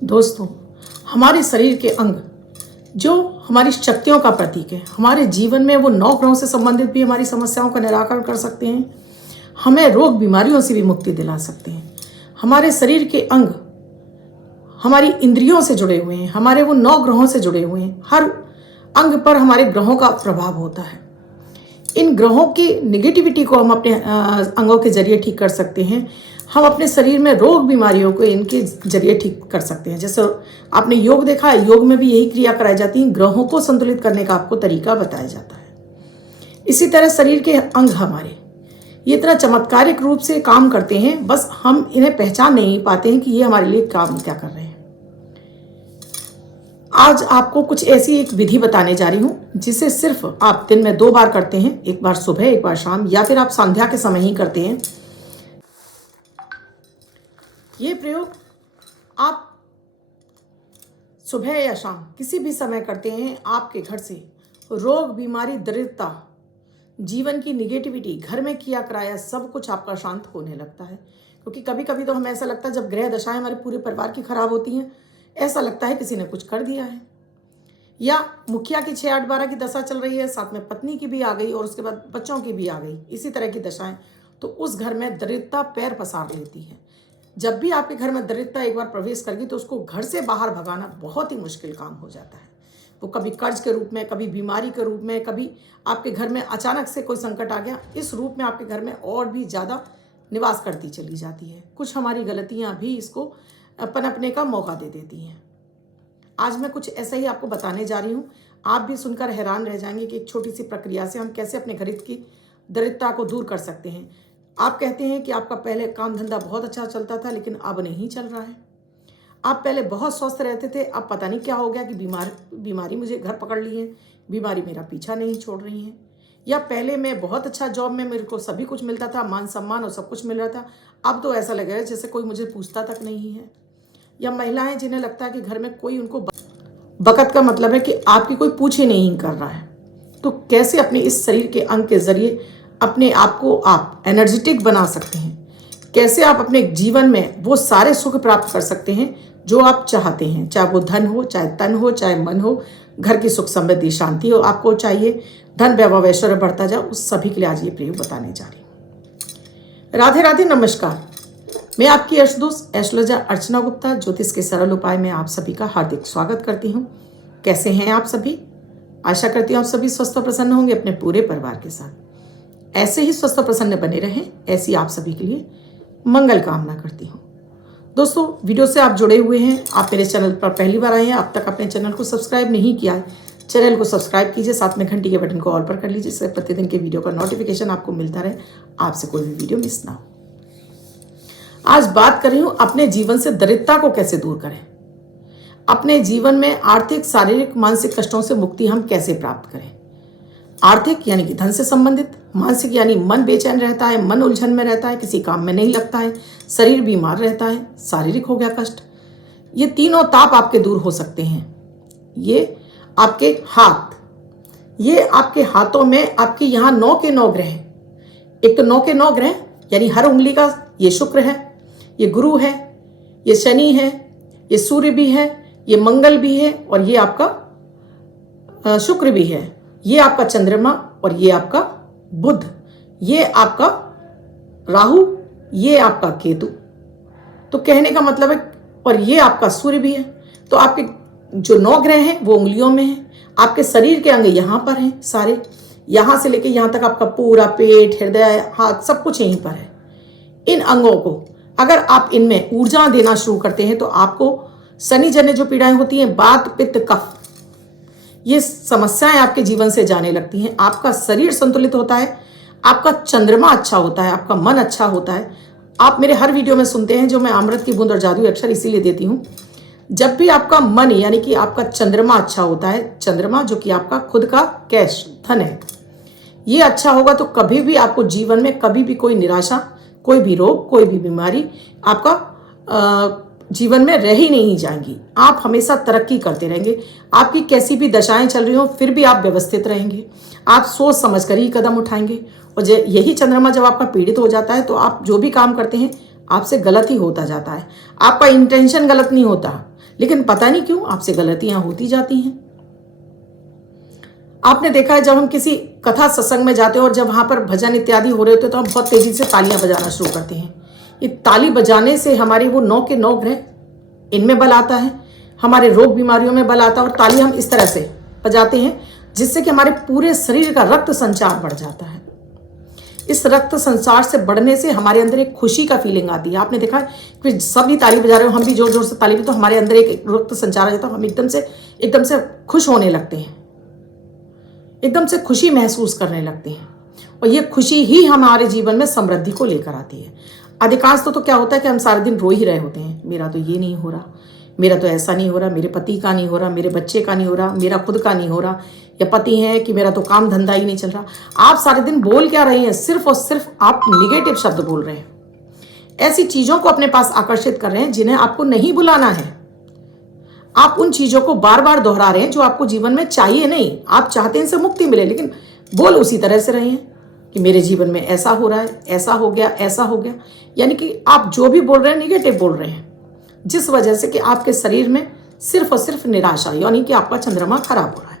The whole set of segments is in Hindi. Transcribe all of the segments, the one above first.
दोस्तों, हमारे शरीर के अंग जो हमारी शक्तियों का प्रतीक है, हमारे जीवन में वो 9 ग्रहों से संबंधित भी हमारी समस्याओं का निराकरण कर सकते हैं, हमें रोग बीमारियों से भी मुक्ति दिला सकते हैं। हमारे शरीर के अंग हमारी इंद्रियों से जुड़े हुए हैं, हमारे वो 9 ग्रहों से जुड़े हुए हैं। हर अंग पर हमारे ग्रहों का प्रभाव होता है। इन ग्रहों की निगेटिविटी को हम अपने अंगों के जरिए ठीक कर सकते हैं। हम अपने शरीर में रोग बीमारियों को इनके जरिए ठीक कर सकते हैं। जैसे आपने योग देखा है, योग में भी यही क्रिया कराई जाती है, ग्रहों को संतुलित करने का आपको तरीका बताया जाता है। इसी तरह शरीर के अंग हमारे ये इतना चमत्कारिक रूप से काम करते हैं, बस हम इन्हें पहचान नहीं पाते हैं कि ये हमारे लिए काम क्या कर रहे हैं। आज आपको कुछ ऐसी एक विधि बताने जा रही हूं जिसे सिर्फ आप दिन में 2 बार करते हैं, एक बार सुबह एक बार शाम, या फिर आप संध्या के समय ही करते हैं। ये प्रयोग आप सुबह या शाम किसी भी समय करते हैं, आपके घर से रोग बीमारी दरिद्रता जीवन की निगेटिविटी घर में किया कराया सब कुछ आपका शांत होने लगता है। क्योंकि कभी कभी तो हमें ऐसा लगता है जब ग्रह दशाएं हमारे पूरे परिवार की खराब होती हैं, ऐसा लगता है किसी ने कुछ कर दिया है, या मुखिया की 6-8-12 की दशा चल रही है, साथ में पत्नी की भी आ गई और उसके बाद बच्चों की भी आ गई, इसी तरह की दशाएं, तो उस घर में दरिद्रता पैर पसार लेती है। जब भी आपके घर में दरिद्रता एक बार प्रवेश कर गई तो उसको घर से बाहर भगाना बहुत ही मुश्किल काम हो जाता है। वो कभी कर्ज के रूप में, कभी बीमारी के रूप में, कभी आपके घर में अचानक से कोई संकट आ गया, इस रूप में आपके घर में और भी ज़्यादा निवास करती चली जाती है। कुछ हमारी गलतियाँ भी इसको पनपने का मौका दे देती हैं। आज मैं कुछ ऐसा ही आपको बताने जा रही हूँ। आप भी सुनकर हैरान रह जाएंगे कि एक छोटी सी प्रक्रिया से हम कैसे अपने घर की दरिद्रता को दूर कर सकते हैं। आप कहते हैं कि आपका पहले काम धंधा बहुत अच्छा चलता था, लेकिन अब नहीं चल रहा है। आप पहले बहुत स्वस्थ रहते थे, अब पता नहीं क्या हो गया कि बीमारी मुझे घर पकड़ ली है, बीमारी मेरा पीछा नहीं छोड़ रही है। या पहले मैं बहुत अच्छा जॉब में मेरे को सभी कुछ मिलता था, मान सम्मान और सब कुछ मिल रहा था, अब तो ऐसा लग रहा है जैसे कोई मुझे पूछता तक नहीं है। या महिलाएं जिन्हें लगता है कि घर में कोई उनको बकत का मतलब है कि आपकी कोई पूछ ही नहीं कर रहा है। तो कैसे अपने इस शरीर के अंग के जरिए अपने आप को आप एनर्जेटिक बना सकते हैं, कैसे आप अपने जीवन में वो सारे सुख प्राप्त कर सकते हैं जो आप चाहते हैं, चाहे वो धन हो, चाहे तन हो, चाहे मन हो, घर की सुख समृद्धि शांति हो आपको चाहिए, धन वैभव ऐश्वर्य बढ़ता जाए, उस सभी के लिए आज ये प्रयोग बताने जा रही हूँ। राधे राधे, नमस्कार। मैं आपकी अर्शदोस्त एस्ट्रोलॉजर अर्चना गुप्ता ज्योतिष के सरल उपाय में आप सभी का हार्दिक स्वागत करती हूँ। कैसे हैं आप सभी? आशा करती हूँ आप सभी स्वस्थ और प्रसन्न होंगे अपने पूरे परिवार के साथ। ऐसे ही स्वस्थ और प्रसन्न बने रहें, ऐसी आप सभी के लिए मंगल कामना करती हूँ। दोस्तों, वीडियो से आप जुड़े हुए हैं, आप मेरे चैनल पर पहली बार आए हैं, अब तक अपने चैनल को सब्सक्राइब नहीं किया है, चैनल को सब्सक्राइब कीजिए, साथ में घंटी के बटन को ऑल पर कर लीजिए, जिससे प्रतिदिन के वीडियो का नोटिफिकेशन आपको मिलता रहे, आपसे कोई भी वीडियो मिस ना हो। आज बात कर रही हूं अपने जीवन से दरिद्रता को कैसे दूर करें। अपने जीवन में आर्थिक, शारीरिक, मानसिक कष्टों से मुक्ति हम कैसे प्राप्त करें। आर्थिक यानी कि धन से संबंधित, मानसिक यानी मन बेचैन रहता है, मन उलझन में रहता है, किसी काम में नहीं लगता है, शरीर बीमार रहता है, शारीरिक हो गया कष्ट, ये तीनों ताप आपके दूर हो सकते हैं। ये आपके हाथ, ये आपके हाथों में आपके यहाँ 9 के 9 ग्रह हैं। एक तो 9 के 9 ग्रह यानी हर उंगली का, ये शुक्र है, ये गुरु है, ये शनि है, ये सूर्य भी है, ये मंगल भी है, और ये आपका शुक्र भी है, ये आपका चंद्रमा, और ये आपका बुध, ये आपका राहु, ये आपका केतु। तो कहने का मतलब है, और ये आपका सूर्य भी है। तो आपके जो 9 ग्रह हैं वो उंगलियों में हैं। आपके शरीर के अंग यहाँ पर हैं सारे, यहाँ से लेके यहाँ तक आपका पूरा पेट, हृदय, हाथ, सब कुछ यहीं पर है। इन अंगों को अगर आप इनमें ऊर्जा देना शुरू करते हैं तो आपको शनि जन्य जो पीड़ाएं होती हैं, वात, पित्त, कफ, ये समस्याएं आपके जीवन से जाने लगती हैं। आपका शरीर संतुलित होता है, आपका चंद्रमा अच्छा होता है, आपका मन अच्छा होता है। आप मेरे हर वीडियो में सुनते हैं जो मैं अमृत की बूंद और जादुई अक्षर इसीलिए देती हूँ। जब भी आपका मन यानी कि आपका चंद्रमा अच्छा होता है, चंद्रमा जो कि आपका खुद का कैश धन है, ये अच्छा होगा तो कभी भी आपको जीवन में कभी भी कोई निराशा, कोई भी रोग, कोई भी बीमारी आपका जीवन में रह ही नहीं जाएंगी। आप हमेशा तरक्की करते रहेंगे। आपकी कैसी भी दशाएं चल रही हो फिर भी आप व्यवस्थित रहेंगे। आप सोच समझ कर ही कदम उठाएंगे। और यही चंद्रमा जब आपका पीड़ित हो जाता है तो आप जो भी काम करते हैं आपसे गलत ही होता जाता है। आपका इंटेंशन गलत नहीं होता, लेकिन पता नहीं क्यों आपसे गलतियां होती जाती हैं। आपने देखा है जब हम किसी कथा सत्संग में जाते हैं और जब वहां पर भजन इत्यादि हो रहे होते हैं तो हम बहुत तेजी से तालियां बजाना शुरू करते हैं। ये ताली बजाने से हमारे वो 9 के 9 ग्रह इनमें बल आता है, हमारे रोग बीमारियों में बल आता है। और ताली हम इस तरह से बजाते हैं जिससे कि हमारे पूरे शरीर का रक्त संचार बढ़ जाता है। इस रक्त संचार से बढ़ने से हमारे अंदर एक खुशी का फीलिंग आती है। आपने देखा कि सभी ताली बजा रहे हो, हम भी जोर जोर से ताली बजाते तो हमारे अंदर एक रक्त संचार आ जाता है, हम एकदम से खुश होने लगते हैं, एकदम से खुशी महसूस करने लगते हैं। और ये खुशी ही हमारे जीवन में समृद्धि को लेकर आती है। अधिकांश तो क्या होता है कि हम सारे दिन रो ही रहे होते हैं, मेरा तो ये नहीं हो रहा, मेरा तो ऐसा नहीं हो रहा, मेरे पति का नहीं हो रहा, मेरे बच्चे का नहीं हो रहा, मेरा खुद का नहीं हो रहा, या पति है कि मेरा तो काम धंधा ही नहीं चल रहा। आप सारे दिन बोल क्या रहे हैं? सिर्फ और सिर्फ आप निगेटिव शब्द बोल रहे हैं, ऐसी चीजों को अपने पास आकर्षित कर रहे हैं जिन्हें आपको नहीं बुलाना है। आप उन चीजों को बार बार दोहरा रहे हैं जो आपको जीवन में चाहिए नहीं। आप चाहते हैं इनसे मुक्ति मिले, लेकिन बोल उसी तरह से रहे हैं कि मेरे जीवन में ऐसा हो रहा है, ऐसा हो गया, ऐसा हो गया। यानी कि आप जो भी बोल रहे हैं निगेटिव बोल रहे हैं, जिस वजह से कि आपके शरीर में सिर्फ और सिर्फ निराशा, यानी कि आपका चंद्रमा खराब हो रहा है।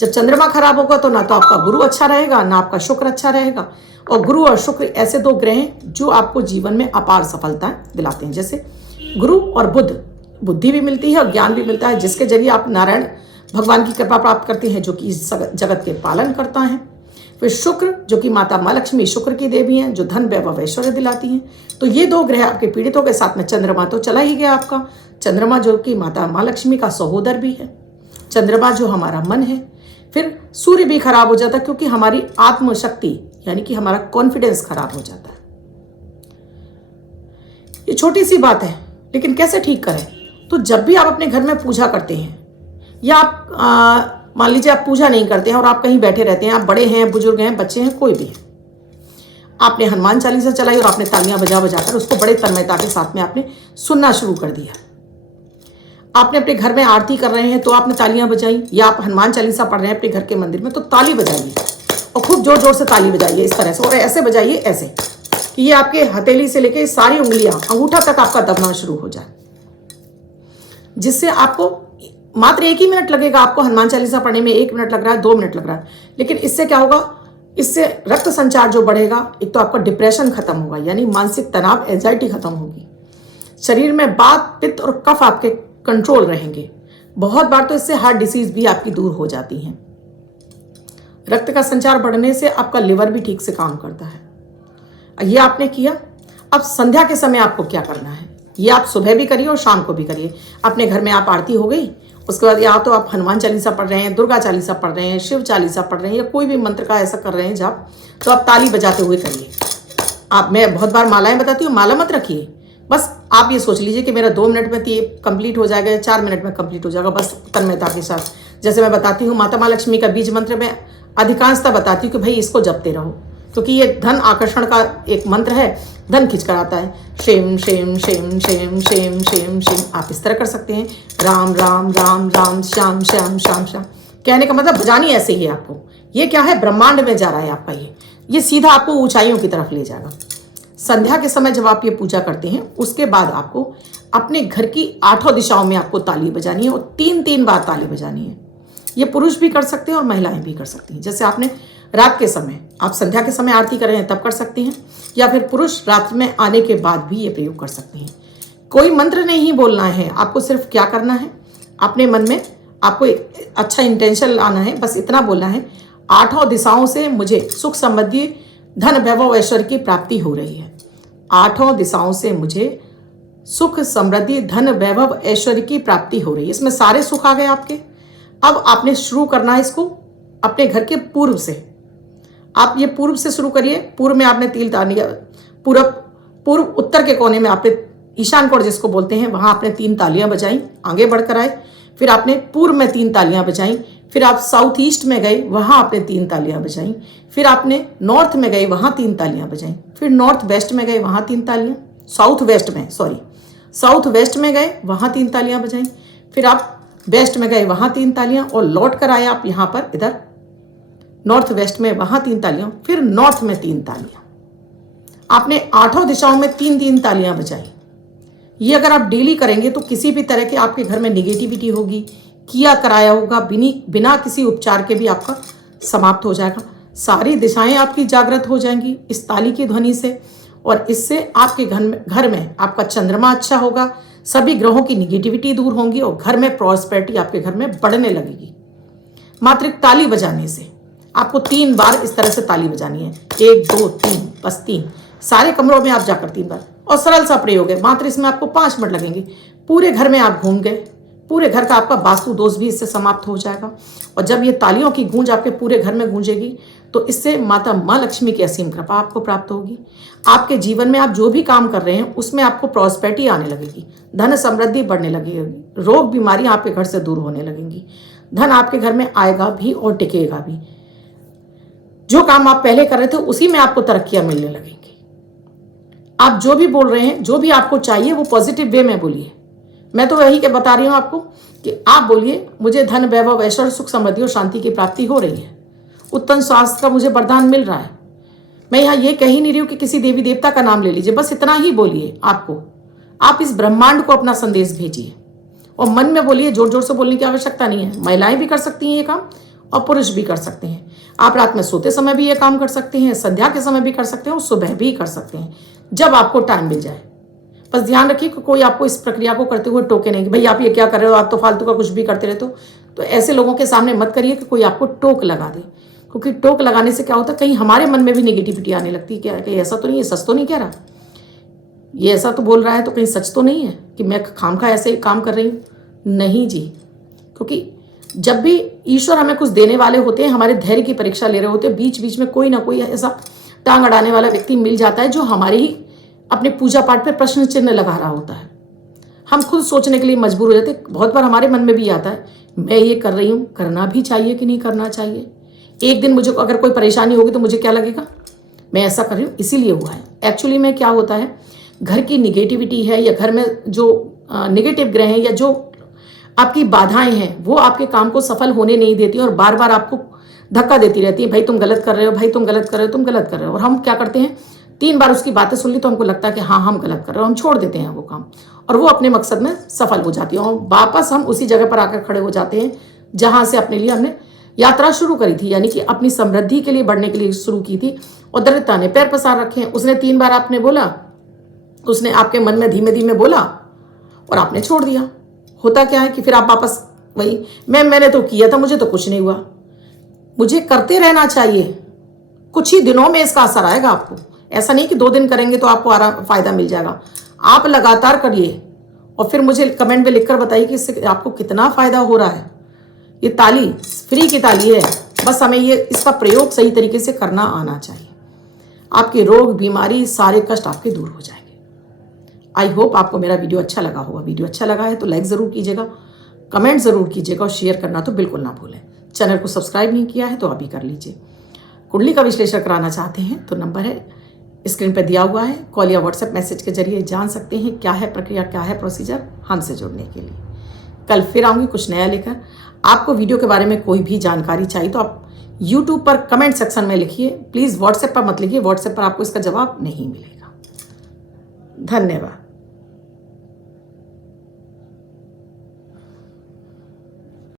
जब चंद्रमा खराब होगा तो ना तो आपका गुरु अच्छा रहेगा, ना आपका शुक्र अच्छा रहेगा। और गुरु और शुक्र ऐसे 2 ग्रह हैं जो आपको जीवन में अपार सफलता दिलाते हैं। जैसे गुरु और बुध, बुद्धि भी मिलती है और ज्ञान भी मिलता है, जिसके जरिए आप नारायण भगवान की कृपा प्राप्त करते हैं जो कि इस जगत के पालन करता है। फिर शुक्र जो कि माता माँ लक्ष्मी शुक्र की देवी हैं, जो धन वैभव ऐश्वर्य दिलाती हैं। तो ये 2 ग्रह आपके पीड़ितों के साथ में चंद्रमा तो चला ही गया आपका। चंद्रमा जो कि माता माँ लक्ष्मी का सहोदर भी है, चंद्रमा जो हमारा मन है। फिर सूर्य भी खराब हो जाता है क्योंकि हमारी आत्मशक्ति यानी कि हमारा कॉन्फिडेंस खराब हो जाता है। ये छोटी सी बात है, लेकिन कैसे ठीक करें? तो जब भी आप अपने घर में पूजा करते हैं, या आप मान लीजिए आप पूजा नहीं करते हैं और आप कहीं बैठे रहते हैं, आप बड़े हैं, बुजुर्ग हैं, बच्चे हैं, कोई भी है, आपने हनुमान चालीसा चलाई और आपने तालियां बजा बजाकर उसको बड़े तन्मयता के साथ में आपने सुनना शुरू कर दिया। आपने अपने घर में आरती कर रहे हैं तो आपने तालियां बजाई, या आप हनुमान चालीसा पढ़ रहे हैं अपने घर के मंदिर में तो ताली बजाइए और खूब जोर जोर से ताली बजाइए इस तरह से, और ऐसे बजाइए ऐसे कि ये आपके हथेली से लेके सारी उंगलियां, अंगूठा तक आपका दबना शुरू हो जाए, जिससे आपको मात्र 1 ही मिनट लगेगा। आपको हनुमान चालीसा पढ़ने में 1 मिनट लग रहा है, 2 मिनट लग रहा है, लेकिन इससे क्या होगा? इससे रक्त संचार जो बढ़ेगा, एक तो आपका डिप्रेशन खत्म होगा, यानी मानसिक तनाव, एंजाइटी खत्म होगी। शरीर में वात, पित्त और कफ आपके कंट्रोल रहेंगे। बहुत बार तो इससे हार्ट डिसीज भी आपकी दूर हो जाती हैं। रक्त का संचार बढ़ने से आपका लिवर भी ठीक से काम करता है। ये आपने किया। अब संध्या के समय आपको क्या करना है? ये आप सुबह भी करिए और शाम को भी करिए। अपने घर में आप आरती हो गई, उसके बाद या तो आप हनुमान चालीसा पढ़ रहे हैं, दुर्गा चालीसा पढ़ रहे हैं, शिव चालीसा पढ़ रहे हैं, या कोई भी मंत्र का ऐसा कर रहे हैं जब, तो आप ताली बजाते हुए करिए। मैं बहुत बार मालाएं बताती हूँ, माला मत रखिए, बस आप ये सोच लीजिए कि मेरा 2 मिनट में कंप्लीट हो जाएगा या 4 मिनट में कंप्लीट हो जाएगा, बस तन्मयता के साथ। जैसे मैं बताती हूँ माता माँ लक्ष्मी का बीज मंत्र में अधिकांशतः बताती हूँ कि भाई इसको जपते रहो, क्योंकि ये धन आकर्षण का एक मंत्र है, धन खींच कर आता है। Shem Shem Shem Shem Shem Shem Shem आप इस तरह कर सकते हैं। राम राम राम राम श्याम श्याम श्याम श्याम, कहने का मतलब बजानी ऐसे ही है आपको। ये क्या है? ब्रह्मांड में जा रहा है आपका, ये सीधा आपको ऊंचाइयों की तरफ ले जाएगा। संध्या के समय जब आप ये पूजा करते हैं, उसके बाद आपको अपने घर की 8 दिशाओं में आपको ताली बजानी है और 3-3 बार ताली बजानी है। ये पुरुष भी कर सकते हैं और महिलाएं भी कर सकती हैं। जैसे आपने रात के समय, आप संध्या के समय आरती कर रहे हैं तब कर सकती हैं, या फिर पुरुष रात में आने के बाद भी ये प्रयोग कर सकते हैं। कोई मंत्र नहीं बोलना है आपको, सिर्फ क्या करना है, अपने मन में आपको एक अच्छा इंटेंशन लाना है, बस इतना बोलना है, 8 दिशाओं से मुझे सुख समृद्धि धन वैभव ऐश्वर्य की प्राप्ति हो रही है। 8 दिशाओं से मुझे सुख समृद्धि धन वैभव ऐश्वर्य की प्राप्ति हो रही है। इसमें सारे सुख आ गए आपके। अब आपने शुरू करना है इसको अपने घर के पूर्व से। आप ये पूर्व से शुरू करिए। पूर्व में आपने 3 तालियां, पूर्व उत्तर के कोने में आपने ईशान कोण जिसको बोलते हैं, वहां आपने 3 तालियां बजाई, आगे बढ़कर आए। फिर आपने पूर्व में 3 तालियां बजाई। फिर आप साउथ ईस्ट में गए, वहां आपने 3 तालियां बजाई। फिर आपने नॉर्थ में गए, वहां 3 तालियां बजाई। फिर नॉर्थ वेस्ट में गए, वहां 3 तालियां, साउथ वेस्ट में गए, वहां 3 तालियां बजाई। फिर आप वेस्ट में गए, वहां 3 तालियां, और लौट कर आए आप यहाँ पर इधर नॉर्थ वेस्ट में, वहां 3 तालियां, फिर नॉर्थ में 3 तालियां। आपने 8 दिशाओं में 3-3 तालियां बजाई। ये अगर आप डेली करेंगे तो किसी भी तरह के आपके घर में निगेटिविटी होगी, किया कराया होगा, बिना किसी उपचार के भी आपका समाप्त हो जाएगा। सारी दिशाएं आपकी जागृत हो जाएंगी इस ताली की ध्वनि से, और इससे आपके घर में आपका चंद्रमा अच्छा होगा, सभी ग्रहों की निगेटिविटी दूर होंगी और घर में प्रॉस्पेरिटी आपके घर में बढ़ने लगेगी। मात्र एक ताली बजाने से आपको 3 बार इस तरह से ताली बजानी है, 1 2 3, बस 3, सारे कमरों में आप जाकर 3 बार, और सरल सा प्रयोग है, मात्र इसमें आपको 5 मिनट लगेंगे। पूरे घर में आप घूम गए, पूरे घर का आपका वास्तु दोष भी इससे समाप्त हो जाएगा। और जब ये तालियों की गूंज आपके पूरे घर में गूंजेगी तो इससे माता माँ लक्ष्मी की असीम कृपा आपको प्राप्त होगी। आपके जीवन में आप जो भी काम कर रहे हैं उसमें आपको प्रॉस्पेरिटी आने लगेगी, धन समृद्धि बढ़ने लगेगी, रोग बीमारियां आपके घर से दूर होने लगेंगी, धन आपके घर में आएगा भी और टिकेगा भी। जो काम आप पहले कर रहे थे उसी में आपको तरक्कियां मिलने लगेंगी। आप जो भी बोल रहे हैं, जो भी आपको चाहिए वो पॉजिटिव वे में बोलिए। मैं तो वही के बता रही हूं आपको कि आप बोलिए, मुझे धन वैभव ऐश्वर्य सुख समृद्धि और शांति की प्राप्ति हो रही है, उत्तम स्वास्थ्य का मुझे वरदान मिल रहा है। मैं यहाँ ये कह ही नहीं रही हूँ कि किसी देवी देवता का नाम ले लीजिए, बस इतना ही बोलिए। आप इस ब्रह्मांड को अपना संदेश भेजिए और मन में बोलिए, जोर जोर से बोलने की आवश्यकता नहीं है। महिलाएं भी कर सकती हैं ये काम और पुरुष भी कर सकते हैं। आप रात में सोते समय भी ये काम कर सकते हैं, संध्या के समय भी कर सकते हैं और सुबह भी कर सकते हैं, जब आपको टाइम मिल जाए। बस ध्यान रखिए कि कोई आपको इस प्रक्रिया को करते हुए टोके नहीं कि भाई आप ये क्या कर रहे हो, आप तो फालतू का कुछ भी करते रहते हो। तो ऐसे लोगों के सामने मत करिए कि कोई आपको टोक लगा दे, क्योंकि टोक लगाने से क्या होता है, कहीं हमारे मन में भी नेगेटिविटी आने लगती है। क्या कहीं ऐसा तो नहीं है, सच तो नहीं कह रहा, ये ऐसा तो बोल रहा है, तो कहीं सच तो नहीं है कि मैं खामखा ऐसे काम कर रही हूँ। नहीं जी, क्योंकि जब भी ईश्वर हमें कुछ देने वाले होते हैं, हमारे धैर्य की परीक्षा ले रहे होते हैं, बीच बीच में कोई ना कोई ऐसा टांग अड़ाने वाला व्यक्ति मिल जाता है जो हमारे ही अपने पूजा पाठ पे प्रश्न चिन्ह लगा रहा होता है। हम खुद सोचने के लिए मजबूर हो जाते हैं। बहुत बार हमारे मन में भी आता है, मैं ये कर रही हूँ, करना भी चाहिए कि नहीं करना चाहिए। एक दिन मुझे अगर कोई परेशानी होगी तो मुझे क्या लगेगा, मैं ऐसा कर रही हूँ इसीलिए हुआ है। एक्चुअली में क्या होता है, घर की निगेटिविटी है या घर में जो निगेटिव ग्रह हैं या जो आपकी बाधाएं हैं वो आपके काम को सफल होने नहीं देती और बार बार आपको धक्का देती रहती है, भाई तुम गलत कर रहे हो, भाई तुम गलत कर रहे हो, तुम गलत कर रहे हो। और हम क्या करते हैं, 3 बार उसकी बातें सुन ली तो हमको लगता है कि हाँ हम गलत कर रहे हो, हम छोड़ देते हैं वो काम और वो अपने मकसद में सफल हो जाती है और वापस हम उसी जगह पर आकर खड़े हो जाते हैं जहां से अपने लिए हमने यात्रा शुरू करी थी, यानी कि अपनी समृद्धि के लिए, बढ़ने के लिए शुरू की थी। और दरिद्रता ने पैर पसार रखे हैं। उसने 3 बार आपने बोला, उसने आपके मन में धीमे धीमे बोला और आपने छोड़ दिया। होता क्या है कि फिर आप वापस वही, मैंने तो किया था, मुझे तो कुछ नहीं हुआ। मुझे करते रहना चाहिए, कुछ ही दिनों में इसका असर आएगा आपको। ऐसा नहीं कि 2 दिन करेंगे तो आपको फायदा मिल जाएगा। आप लगातार करिए और फिर मुझे कमेंट में लिखकर बताइए कि इससे आपको कितना फायदा हो रहा है। ये ताली फ्री की ताली है, बस हमें इसका प्रयोग सही तरीके से करना आना चाहिए। आपके रोग बीमारी सारे कष्ट आपके दूर हो जाएंगे। आई होप आपको मेरा वीडियो अच्छा लगा होगा। वीडियो अच्छा लगा है तो लाइक ज़रूर कीजिएगा, कमेंट ज़रूर कीजिएगा और शेयर करना तो बिल्कुल ना भूलें। चैनल को सब्सक्राइब नहीं किया है तो अभी कर लीजिए। कुंडली का विश्लेषण कराना चाहते हैं तो नंबर है स्क्रीन पर दिया हुआ है, कॉल या व्हाट्सएप मैसेज के जरिए जान सकते हैं क्या है प्रक्रिया, क्या है प्रोसीजर हमसे जुड़ने के लिए। कल फिर आऊँगी कुछ नया लेकर। आपको वीडियो के बारे में कोई भी जानकारी चाहिए तो आप YouTube पर कमेंट सेक्शन में लिखिए, प्लीज़ व्हाट्सएप पर मत लिखिए, व्हाट्सएप पर आपको इसका जवाब नहीं मिलेगा। धन्यवाद।